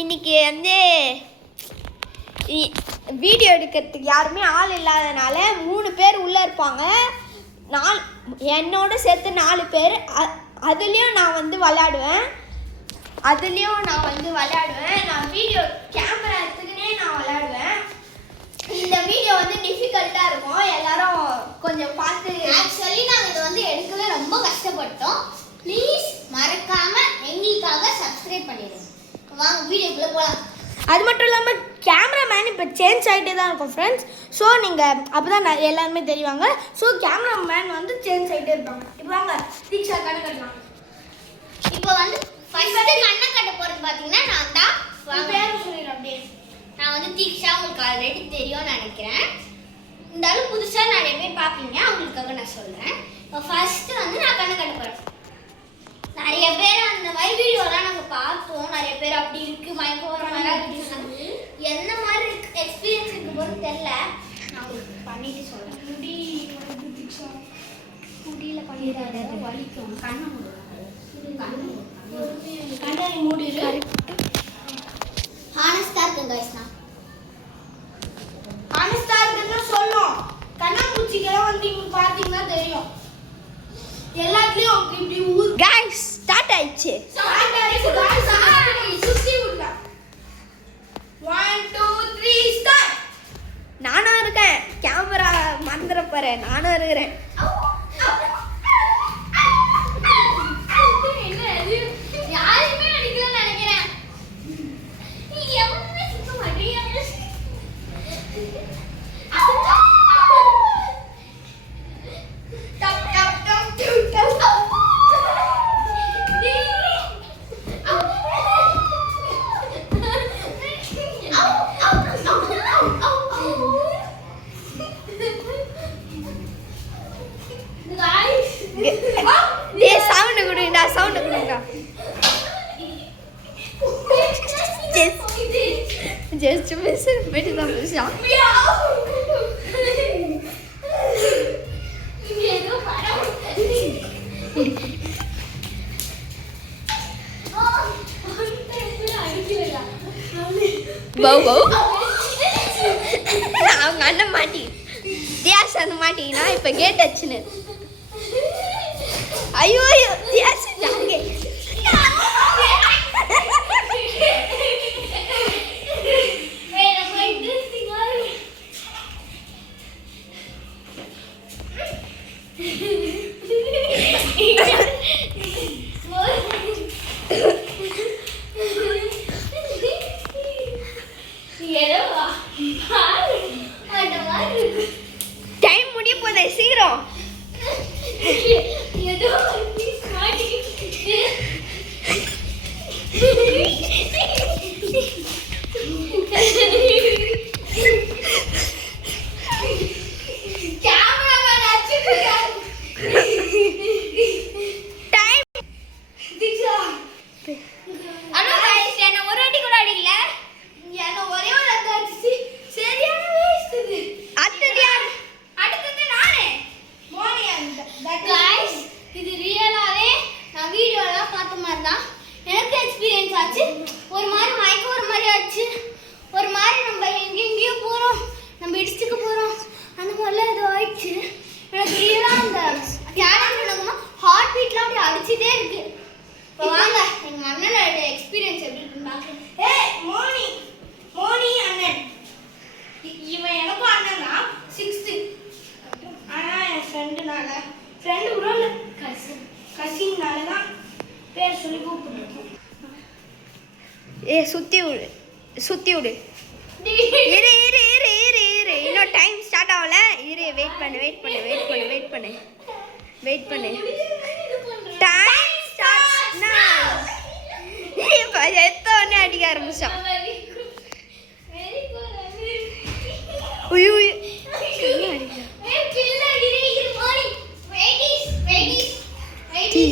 இன்னைக்கு வந்து வீடியோ எடுக்கிறதுக்கு யாருமே ஆள் இல்லாதனால 3 பேர் உள்ளே இருப்பாங்க. என்னோட சேர்த்து 4 பேர். அதுலேயும் நான் வந்து விளையாடுவேன். நான் வீடியோ கேமரா எடுத்துக்கினே நான் விளையாடுவேன். இந்த வீடியோ வந்து டிஃபிகல்ட்டாக இருக்கும். எல்லாரும் கொஞ்சம் பார்த்து. ஆக்சுவலி நாங்கள் இதை வந்து எடுக்கவே ரொம்ப கஷ்டப்பட்டோம். ப்ளீஸ் மறக்காம எங்களுக்காக சப்ஸ்கிரைப் பண்ணிடுங்க. வாங்க வீடியோக்குள்ளே போகலாம். அது மட்டும் இல்லாமல் கேமராமேன் இப்போ சேஞ்ச் ஆகிட்டே தான் இருக்கும் ஃப்ரெண்ட்ஸ். ஸோ நீங்கள் அப்போ தான் எல்லாருமே தெரிவாங்க. ஸோ கேமராமேன் வந்து சேஞ்ச் ஆகிட்டே இருப்பாங்க. இப்போ வாங்க தீக்ஷா கண்ணை கட்டலாம். இப்போ வந்து ஃபர்ஸ்ட் கண்ணை கட்ட போகிறது பார்த்தீங்கன்னா நான் தான். பேர் சொல்லிடுறேன் அப்படியே. நான் வந்து தீக்ஷா, உங்களுக்கு ஆல்ரெடி தெரியும்னு நினைக்கிறேன். இருந்தாலும் புதுசாக நிறைய பேர் பார்ப்பீங்க, அவங்களுக்காக நான் சொல்கிறேன். இப்போ ஃபர்ஸ்ட்டு வந்து நான் கண்ணை கட்ட போகிறேன். நிறைய பேர் அந்த மாதிரி வீடியோலாம் நாங்கள் பார்த்தோம். நிறைய பேர் அப்படி இருக்கு மயக்கம் வர மாதிரி சொன்னாங்க. என்ன மாதிரி எக்ஸ்பீரியன்ஸ் இருக்கு போது தெரியல. நான் உங்களுக்கு பண்ணிட்டு சொல்கிறேன். முடியல பண்ணிடாத, வலிக்கும். கண்ணை மூடி ஹானஸ்டாக இருக்குங்க guysனா. ஹானஸ்டாக இருக்குன்னு சொல்லும். கண்ணாமூச்சிக்கெல்லாம் வந்து இங்கே பார்த்தீங்கன்னா தெரியும். எல்லாத்துலயும் இப்படி गाइस ஸ்டார்ட் ஆயிடுச்சு. சுத்தி விடலாம். 1 2 3 ஸ்டார்ட். நானும் இருக்கேன். கேமரா மந்திர பாரு. நானும் இருக்கிறேன். யாருமே அடிக்கலன்னு நினைக்கிறேன். நீ எவனுமே சிக்க மாட்டீங்க. டப் டப் டப் டப் டப். சவுண்ட் கொடுங்கடா. ஜஸ்ட் மிஸ் பண்ணிட்டு தான் பேசுறான். அவங்க அண்ணன் மாட்டி தியாஸ் அந்த மாட்டினா இப்ப கேட் வச்சுன்னு. ஐயோ ஐயோ தியாஸ் ஜாங்கே டைம் முடிய போதே சீக்கிரம். இது ரியலாவே நான் வீடியோலாம் பார்த்த மாதிரி தான் எனக்கு எக்ஸ்பீரியன்ஸ் ஆச்சு. ஒரு மாதிரி மயக்கம் ஒரு மாதிரி ஆச்சு. ஒரு மாதிரி நம்ம எங்கெங்கேயோ போகிறோம், நம்ம இடிச்சுக்க போகிறோம், அந்த மாதிரிலாம் ஏதோ ஆயிடுச்சு. எனக்கு ரியலாக அந்த சேலஞ்ச் நடக்குமா ஹார்ட் பீட்லாம் அப்படி அடிச்சுட்டே இருக்கு. இப்போ வாங்க எங்கள் அண்ணனோட எக்ஸ்பீரியன்ஸ் எப்படி இருக்குன்னு பார்க்கலாம். மோனி அண்ணன் இவன் எனக்கும் அண்ணன் தான் 6th. ஆனால் என் ஃப்ரெண்டு கூட கசின்னால தான் பேர் சொல்லி கூப்பிட்டுருக்கோம். சுற்றி விடு. இரு இன்னும் டைம் ஸ்டார்ட் ஆகல. இரு வெயிட் பண்ணு. டைம் ஸ்டார்ட்னா இப்போ எத்தோடனே அடிக்க ஆரம்பிச்சான்.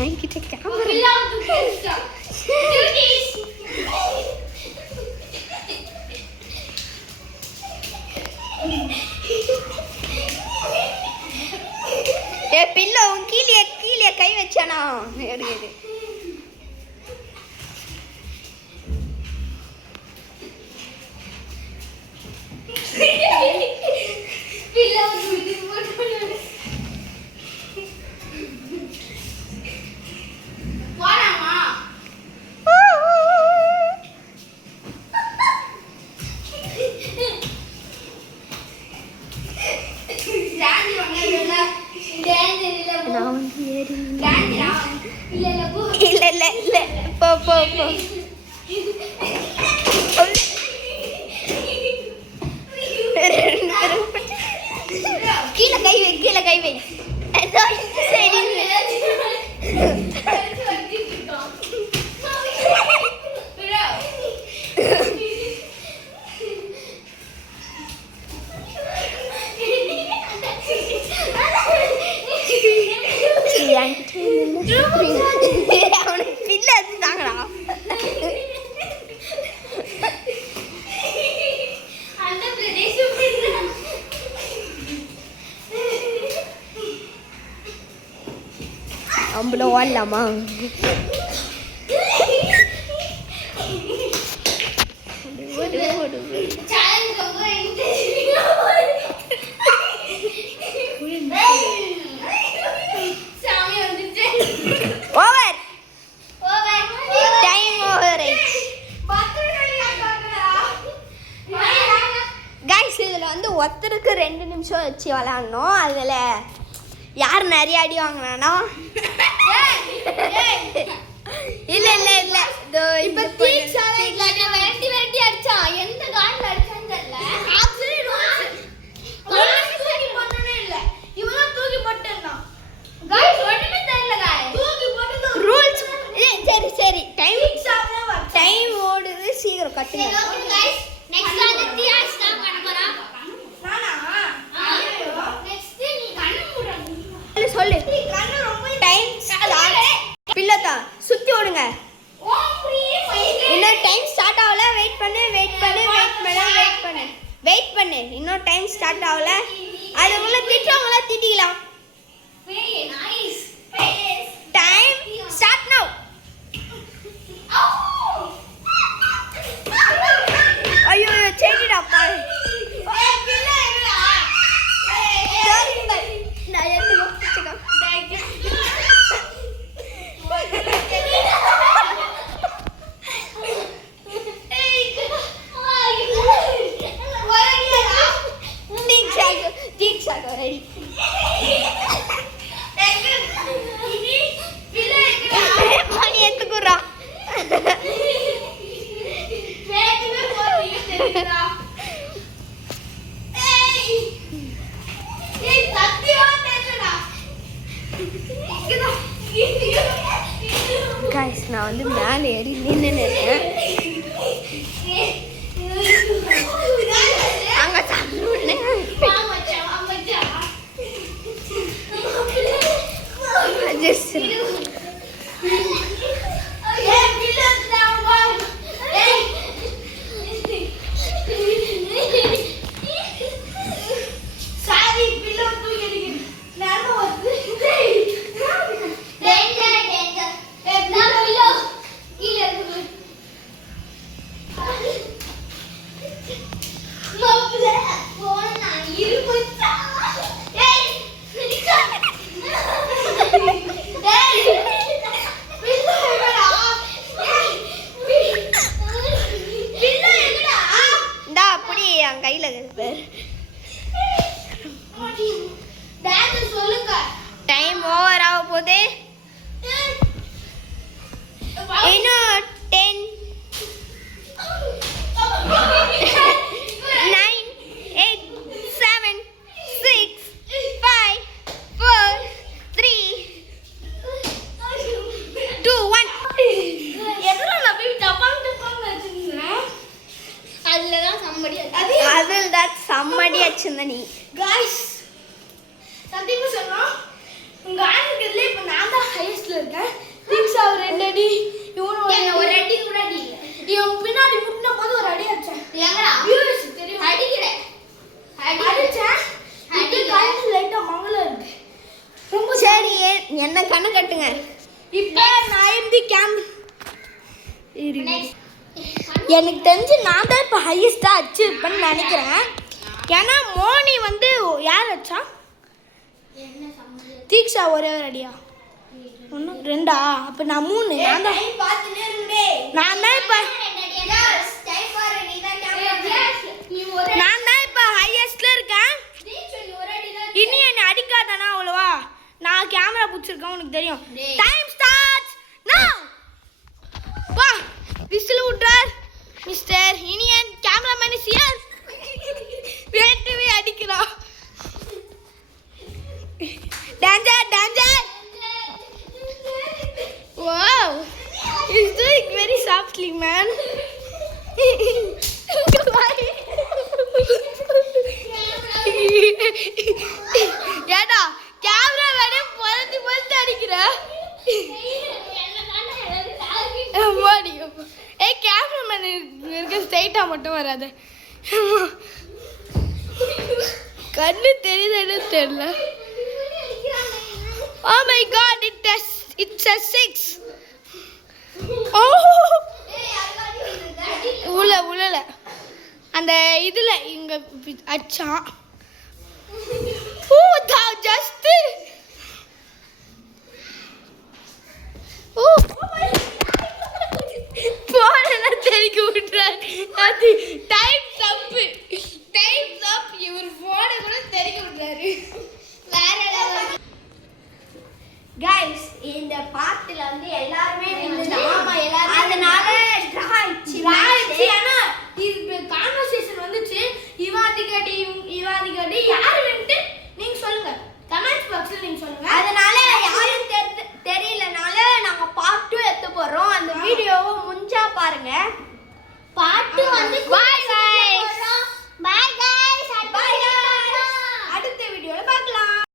என்கிட்ட கேமரா பிள்ளை உன் கீழே கை வச்சானா எடுக்குது. இல்ல போ போ போ கீழே கை வை சரி அவனுக்கு பில்ல தாங்கடா அம்பளை ஓடலாமா ஓவர் டைம் ஓவர் கைஸ் இதில் வந்து ஒருத்தருக்கு 2 நிமிஷம் வச்சு விளாடணும். அதில் யார் நிறைய அடி வாங்கினானா இல்லை இப்போ விரட்டி அடிச்சான். எந்த காலில் அடிச்சான்னு தெரியல. ரூல்ஸ் சரி டைம் ஓடுது சீக்கிரம் கட்டுங்க. சொல்லு டைம் பிள்ளத்தா சுத்தி ஓடுங்க. இன்னும் டைம் ஸ்டார்ட் ஆகல. வெயிட் பண்ணு இன்னும் டைம் ஸ்டார்ட் ஆகல. அதுக்குள்ள திட்டவங்கள திட்டிக்கலாம். டைம் ஸ்டார்ட் நவ. ஐயோ சேஞ்சிடா பாரு. Guys, நான் வந்து மேலே ஏறி நின்று அங்கே சாப்பிடுன்னு டைம் ஓவர் ஆக போகுது. இன்னும் 10 9 8 7 6 5 4 3 2 1 எதுல நான் போய் டப்பான்னு வச்சிருந்தேன். அதில் தான் சம்மடி வச்சிருந்த நீ. Guys, சத்தியமா சொல்றோம், உங்க ஆண்கள்ல இப்ப நான் தான் ஹையஸ்ட்ல இருக்கேன். தீக்ஷா ஒரு 2 அடி, இவனு ஒரு அடி கூட அடி இல்ல. இவன் பின்னாடி முட்டின போது ஒரு அடி அடிச்சேன். எங்கடா வியூஸ் தெரியும் அடிக்கிறேன். அடிச்சேன். இது கையில லைட்டா மங்கல இருக்கு. ரொம்ப சரி என்ன கண்ணு கட்டுங்க. இப்போ நான் எம்டி கேம் எனக்கு தெரிஞ்சு நான் தான் இப்போ ஹையஸ்ட்டாக அச்சீவ் பண்ணி நினைக்கிறேன். ஏன்னா மோனி வந்து யார் வச்சா? தீக்ஷா ஒரே ஒரு அடியா? 1 2 அப்போ நான் 3. நான் தான் இப்போ நான் தான் இப்போ ஹையஸ்ட்டில் இருக்கேன். இனி என்னை அடிக்காதானா அவ்வளோவா? நான் கேமரா பிடிச்சிருக்கேன், உனக்கு தெரியும். Time start. softly, man. ஏடா கேமரா வேணே பொறுத்து அடிக்கிற ஏய் கேமராமேன் இருக்க ஸ்ட்ரைட்டா மட்டும் வராது கண்ணு தெரியுதுன்னு தெரியல Oh my god, it's a 6. Oh உள்ள அந்த இதுல இங்க அச்சான் just போன தெரிக்க விட்டுறாரு அது டைம்